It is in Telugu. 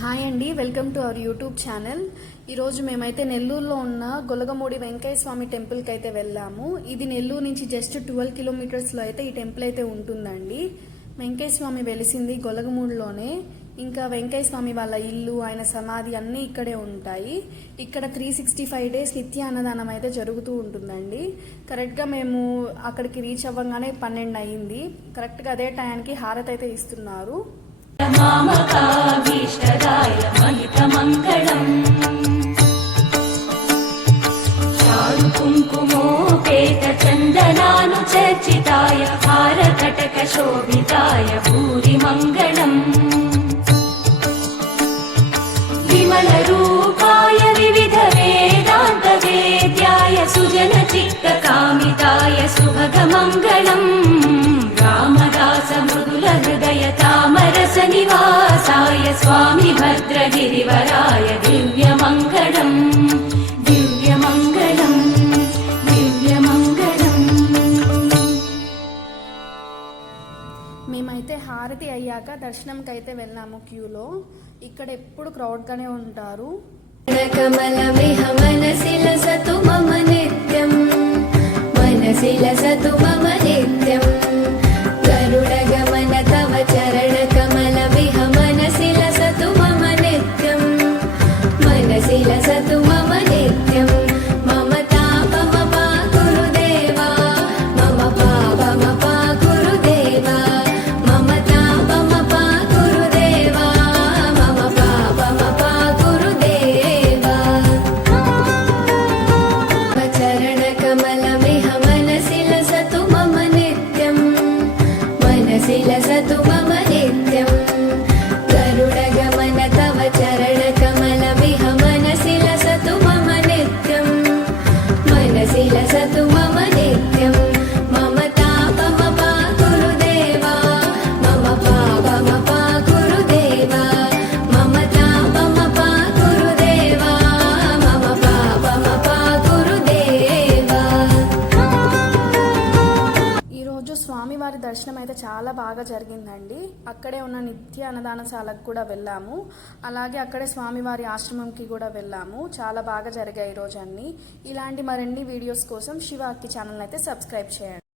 హాయ్ అండి, welcome to our YouTube channel. ఈరోజు మేమైతే నెల్లూరులో ఉన్న గొలగమూడి వెంకయ్య స్వామి టెంపుల్కి అయితే వెళ్ళాము. ఇది నెల్లూరు నుంచి జస్ట్ 12 కిలోమీటర్స్లో అయితే ఈ టెంపుల్ అయితే ఉంటుందండి. వెంకయ్య స్వామి వెలిసింది గొలగమూడిలోనే. ఇంకా వెంకయ్య స్వామి వాళ్ళ ఇల్లు, ఆయన సమాధి అన్నీ ఇక్కడే ఉంటాయి. ఇక్కడ 365 డేస్ నిత్య అన్నదానం అయితే జరుగుతూ ఉంటుందండి. కరెక్ట్గా మేము అక్కడికి రీచ్ అవ్వగానే 12 అయ్యింది. కరెక్ట్గా అదే టైంకి హారతి అయితే ఇస్తున్నారు. మామకాభీష్టదాయ మహితమంగళం చారు కుంకుమోపేత చందనానుచర్చితాయ హారకటక శోభితాయ భూరి మంగళం విమల రూపాయ వివిధ వేదాంత వేద్యాయ సుజన చిత్త కామితాయ సుభగ మంగళం రామదాస మృదుల హృదయ తామరస నివాసాయ స్వామి భద్రగిరివరాయ దివ్యమంగళం దివ్యమంగళం దివ్యమంగళం. మేమైతే హారతి అయ్యాక దర్శనంకి అయితే వెళ్ళాము. క్యూలో ఇక్కడ ఎప్పుడు క్రౌడ్గానే ఉంటారు. కమల విహ మనసిల సతు మమ నిత్యం మనసిల సతు మమ నిత్యం గరుడగమన తవ చరణ కమల విహ మనసిల సతు మమ నిత్యం మనసిల సతు మమ నిత్యం మమ తాపమ పాకురుదేవా మమ పాపమ పాకురుదేవా మమ తాపమ పాకురుదేవా మమ పాపమ పాకురుదేవా చరణ కమల విహ మనసిల సతు మమ నిత్యం మనసిల సతు మమ నిత్యం గరుడగమన తవ చరణ కమల విహ మనసిల సతు మమ నిత్యం మనసిల సతు మమ నిత్యం మమ తాపమ పాకురుదేవా మమ పాపమ పాకురుదేవా మమ తాపమ పాకురుదేవా మమ పాపమ పాకురుదేవా. ఈరోజు స్వామివారి దర్శనం అయితే చాలా బాగా జరిగిందండి. అక్కడే ఉన్న నిత్య అన్నదానశాలకు కూడా వెళ్ళాము. అలాగే అక్కడే స్వామివారి ఆశ్రమంకి కూడా వెళ్ళాము. చాలా బాగా జరిగాయి ఈరోజు అన్నీ. ఇలాంటి మరిన్ని వీడియోస్ కోసం శివ అక్కి ఛానల్ అయితే సబ్స్క్రైబ్ చేయండి.